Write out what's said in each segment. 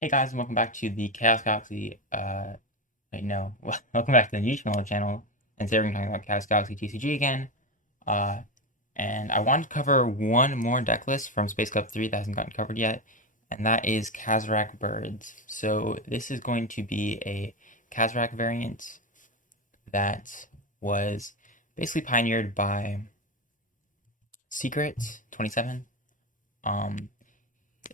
Hey guys, and welcome back to the Chaos Galaxy, welcome back to the New channel, and today we're going to talk about Chaos Galaxy TCG again, uh, and I wanted to cover one more deck list from Space Cup 3 that hasn't gotten covered yet, and that is KAZZARAK Birds. So this is going to be a KAZZARAK variant that was basically pioneered by Secret 27. Um,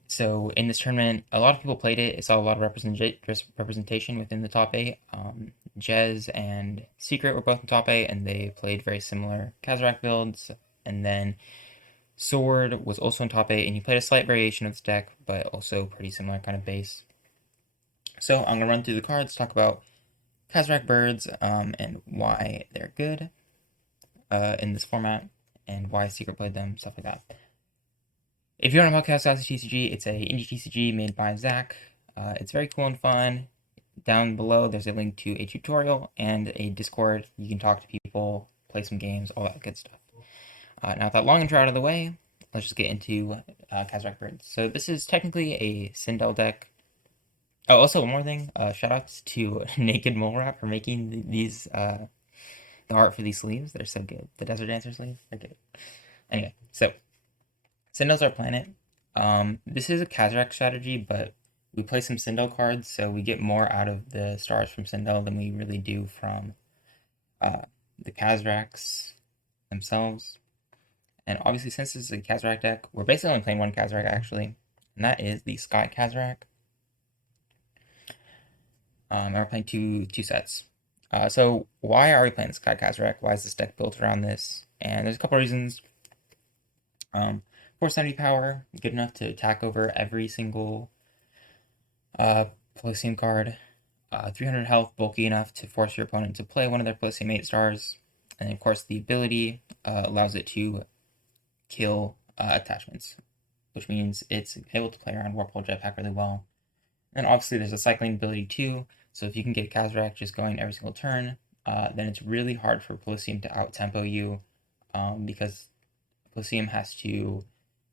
So in this tournament, a lot of people played it. It saw a lot of representation within the top eight. Jez and Secret were both in top eight, and they played very similar KAZZARAK builds. And then Sword was also in top eight, and he played a slight variation of this deck, but also pretty similar kind of base. So I'm gonna run through the cards, talk about KAZZARAK birds, and why they're good in this format, and why Secret played them, stuff like that. If you don't know about KAZZARAK TCG, it's a indie TCG made by Zach. It's very cool and fun. Down below, there's a link to a tutorial and a Discord. You can talk to people, play some games, all that good stuff. Now, with that long intro out of the way, let's just get into KAZZARAK Birds. So this is technically a Sindel deck. Oh, also one more thing. Shoutouts to Naked Mole Rat for making these the art for these sleeves. They're so good. The Desert Dancer sleeves, they're good. Anyway, so Sindel's our planet. This is a KAZZARAK strategy, but we play some Sindel cards, so we get more out of the stars from Sindel than we really do from the KAZZARAKs themselves. And obviously, since this is a KAZZARAK deck, we're basically only playing one KAZZARAK actually, and that is the Sky KAZZARAK. And we're playing two sets. So why are we playing the Sky KAZZARAK? Why is this deck built around this? And there's a couple reasons. 470 power, good enough to attack over every single Polysium card. 300 health, bulky enough to force your opponent to play one of their Polysium 8 stars. And of course, the ability allows it to kill attachments, which means it's able to play around Warpole Jetpack really well. And obviously, there's a cycling ability too. So if you can get KAZZARAK just going every single turn, then it's really hard for Polysium to out-tempo you because Polysium has to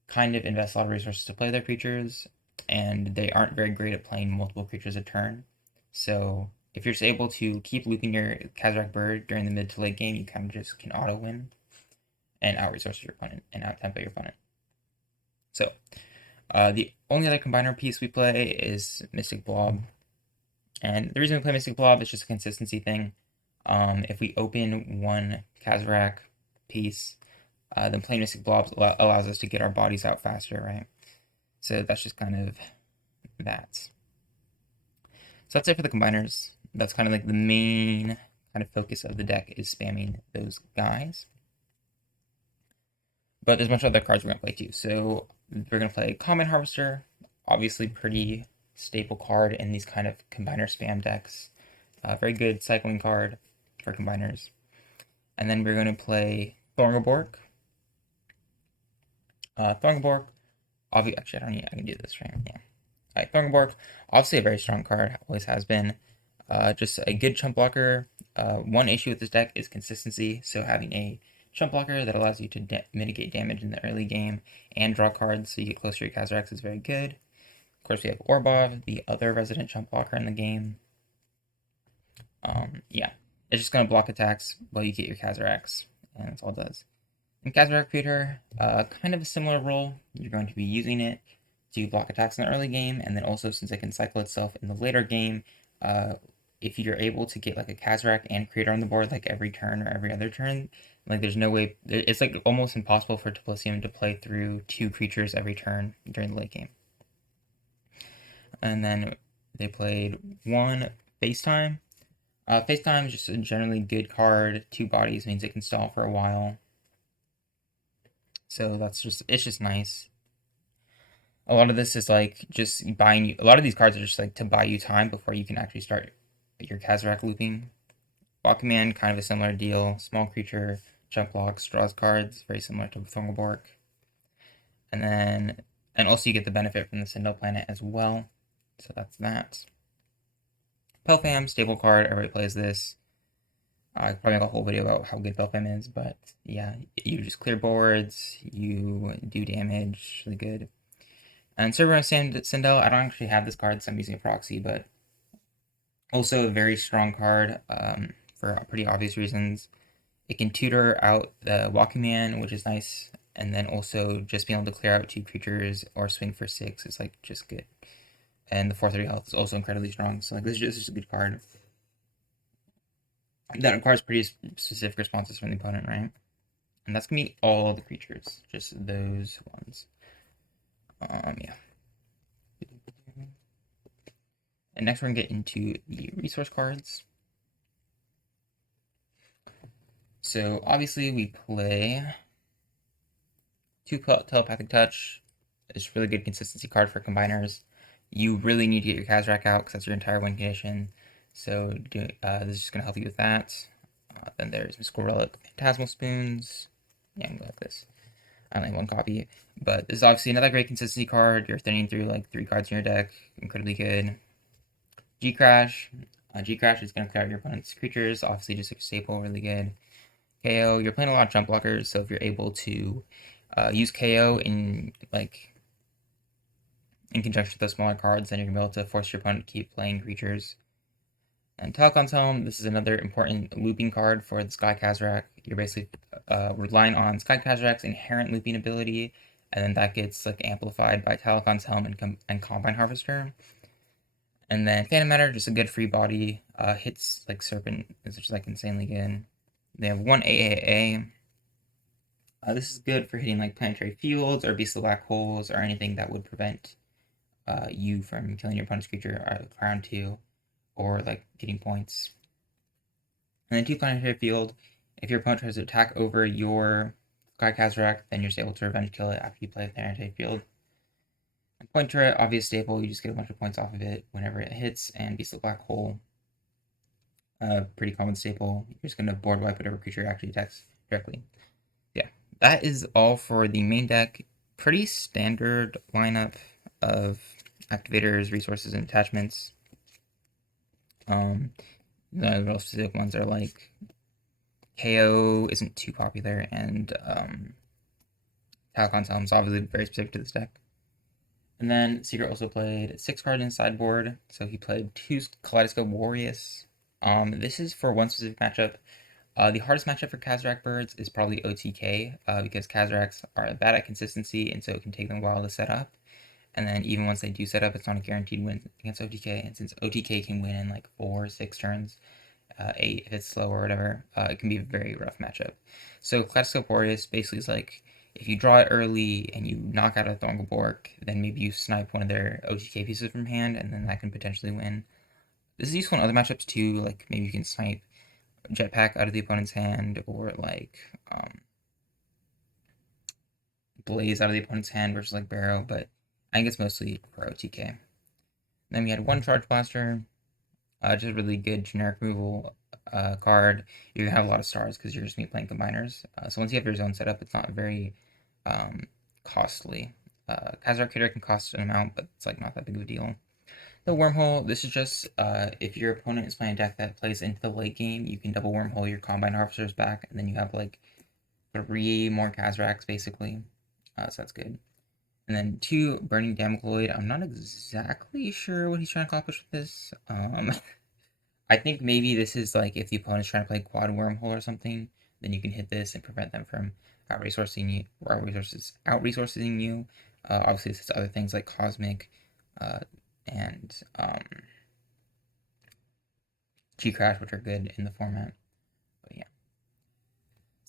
kind of invest a lot of resources to play their creatures, and they aren't very great at playing multiple creatures a turn. So if you're just able to keep looping your KAZZARAK bird during the mid to late game, you kind of just can auto win and out resource your opponent and out tempo your opponent. So the only other combiner piece we play is Mystic Blob, and the reason we play Mystic Blob is just a consistency thing. If we open one KAZZARAK piece, then playing Mystic Blobs allows us to get our bodies out faster, right? So that's just kind of that. So that's it for the combiners. That's kind of like the main kind of focus of the deck is spamming those guys. But there's a bunch of other cards we're going to play too. So we're going to play Common Harvester, obviously pretty staple card in these kind of combiner spam decks. Very good cycling card for combiners. And then we're going to play Thorngabork. Thorngabork, obviously, actually, I can do this right. Yeah. Thorngabork, obviously a very strong card, always has been. Just a good chump blocker. One issue with this deck is consistency, so having a chump blocker that allows you to mitigate damage in the early game and draw cards so you get closer to your KAZZARAKs is very good. Of course, we have Orbov, the other resident chump blocker in the game. Yeah, it's just going to block attacks while you get your KAZZARAKs, and that's all it does. And KAZZARAK Creator, kind of a similar role. You're going to be using it to block attacks in the early game, and then also since it can cycle itself in the later game, if you're able to get like a KAZZARAK and Creator on the board like every turn or every other turn, like there's no way, it's like almost impossible for Polysium to play through two creatures every turn during the late game. And then they played one FaceTime. FaceTime is just a generally good card. Two bodies means it can stall for a while. So it's just nice. A lot of this is like just buying you. A lot of these cards are just like to buy you time before you can actually start your KAZZARAK looping. Walkman, kind of a similar deal. Small creature, chump blocks, draws cards, very similar to Thorngabork. And also you get the benefit from the Sindel planet as well. So that's that. Pelfam, stable card, everybody plays this. I could probably make a whole video about how good Pelfam is, but yeah, you just clear boards, you do damage, really good. And Cerberus Sandel, I don't actually have this card, so I'm using a proxy, but also a very strong card for pretty obvious reasons. It can tutor out the Walking Man, which is nice, and then also just being able to clear out 2 creatures or swing for 6 is like just good. And the 4/3 health is also incredibly strong, so like this is just a good card. That requires pretty specific responses from the opponent, right? And that's gonna be all the creatures, just those ones. Yeah. And next we're gonna get into the resource cards. So obviously we play 2 telepathic touch. It's a really good consistency card for combiners. You really need to get your KAZZARAK out because that's your entire win condition. So this is just gonna help you with that. Then there's Mystical Relic, Phantasmal Spoons. Yeah, I'm going like this. I only have 1 copy, but this is obviously another great consistency card. You're thinning through like 3 cards in your deck, incredibly good. G Crash. G Crash is going to clear out your opponent's creatures, obviously just a staple, really good. KO. You're playing a lot of jump blockers, so if you're able to use KO in conjunction with those smaller cards, then you're gonna be able to force your opponent to keep playing creatures. And Telecon's Helm, this is another important looping card for the Sky KAZZARAK. You're basically relying on Sky KAZZARAK's inherent looping ability, and then that gets like amplified by Telecon's Helm and Combine Harvester. And then Phantom Matter, just a good free body, hits like Serpent, is just like insanely good. They have 1 AAA. This is good for hitting like Planetary Fields or Beast of Black Holes or anything that would prevent you from killing your opponent's creature round 2 or like getting points. And then 2 Planetary Field. If your opponent tries to attack over your Sky KAZZARAK, then you're just able to revenge kill it after you play Planetary Field. And Point Turret, obvious staple, you just get a bunch of points off of it whenever it hits, and Beast of Black Hole, pretty common staple. You're just going to board wipe whatever creature actually attacks directly. Yeah, that is all for the main deck. Pretty standard lineup of activators, resources, and attachments. The real specific ones are like KO isn't too popular, and Talcon's Helm is obviously very specific to this deck. And then Secret also played 6 cards in the sideboard, so he played 2 Kaleidoscope Warriors. This is for one specific matchup. The hardest matchup for KAZZARAK birds is probably OTK, because KAZZARAKs are bad at consistency, and so it can take them a while to set up. And then even once they do set up, it's not a guaranteed win against OTK. And since OTK can win in like 4 or 6 turns, 8 if it's slow or whatever, it can be a very rough matchup. So Kaleidoscope Warriors basically is like, if you draw it early and you knock out a Thorngobork, then maybe you snipe one of their OTK pieces from hand, and then that can potentially win. This is useful in other matchups too, like maybe you can snipe Jetpack out of the opponent's hand, or like Blaze out of the opponent's hand versus like Barrow, but I think it's mostly for OTK. Then we had 1 Charge Blaster, just a really good generic removal card. You're gonna have a lot of stars because you're just gonna be playing combiners. So once you have your zone set up, it's not very costly. KAZZARAK Critter can cost an amount, but it's like not that big of a deal. The Wormhole, this is just if your opponent is playing a deck that plays into the late game, you can double Wormhole your Combine Harvesters back, and then you have like 3 more KAZZARAKs basically. So that's good. And then 2 Burning Damocloid. I'm not exactly sure what he's trying to accomplish with this. I think maybe this is like if the opponent's trying to play quad Wormhole or something, then you can hit this and prevent them from out-resourcing you. Obviously, this is other things like Cosmic and G-Crash, which are good in the format. But yeah.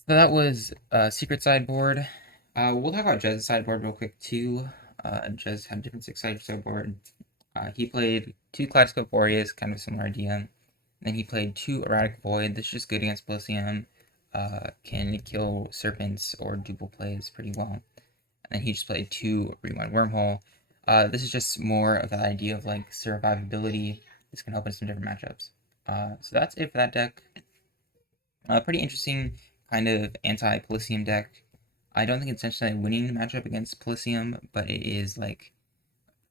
So that was Secret Sideboard. We'll talk about Jez's sideboard real quick too. Jez had a different 6-sided sideboard. He played 2 Kaleidoscope Warriors, kind of a similar idea. Then he played 2 Erratic Void. This is just good against Polysium. Can kill Serpents or duple plays pretty well. And then he just played 2 Rewind Wormhole. This is just more of that idea of like survivability. This can help in some different matchups. So that's it for that deck. Pretty interesting kind of anti-Polysium deck. I don't think it's essentially a winning matchup against Polysium, but it is like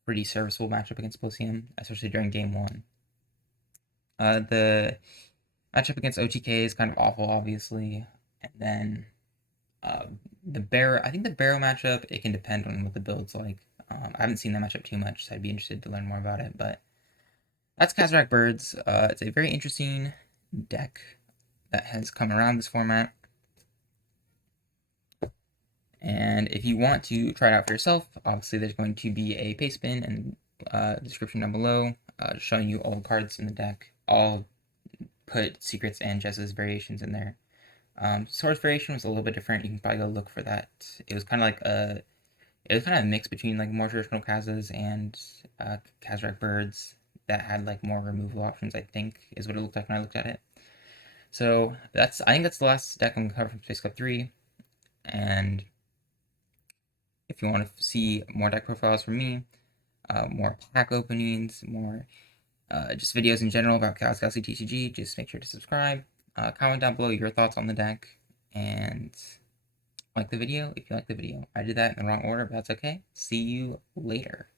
pretty serviceable matchup against Polysium, especially during game 1. The matchup against OTK is kind of awful, obviously, and then I think the Barrow matchup, it can depend on what the build's like. I haven't seen that matchup too much, so I'd be interested to learn more about it. But that's KAZZARAK Birds. It's a very interesting deck that has come around this format. And if you want to try it out for yourself, obviously there's going to be a paste bin in the description down below, showing you all the cards in the deck. I'll put secrets and Jess's variations in there. Source variation was a little bit different. You can probably go look for that. It was kind of like a mix between like more traditional Kazzas and KAZZARAK Birds that had like more removal options, I think, is what it looked like when I looked at it. So I think that's the last deck I'm gonna cover from Space Cup 3. And if you want to see more deck profiles from me, more pack openings, more just videos in general about Chaos Galaxy TCG, just make sure to subscribe. Comment down below your thoughts on the deck, and like the video if you like the video. I did that in the wrong order, but that's okay. See you later.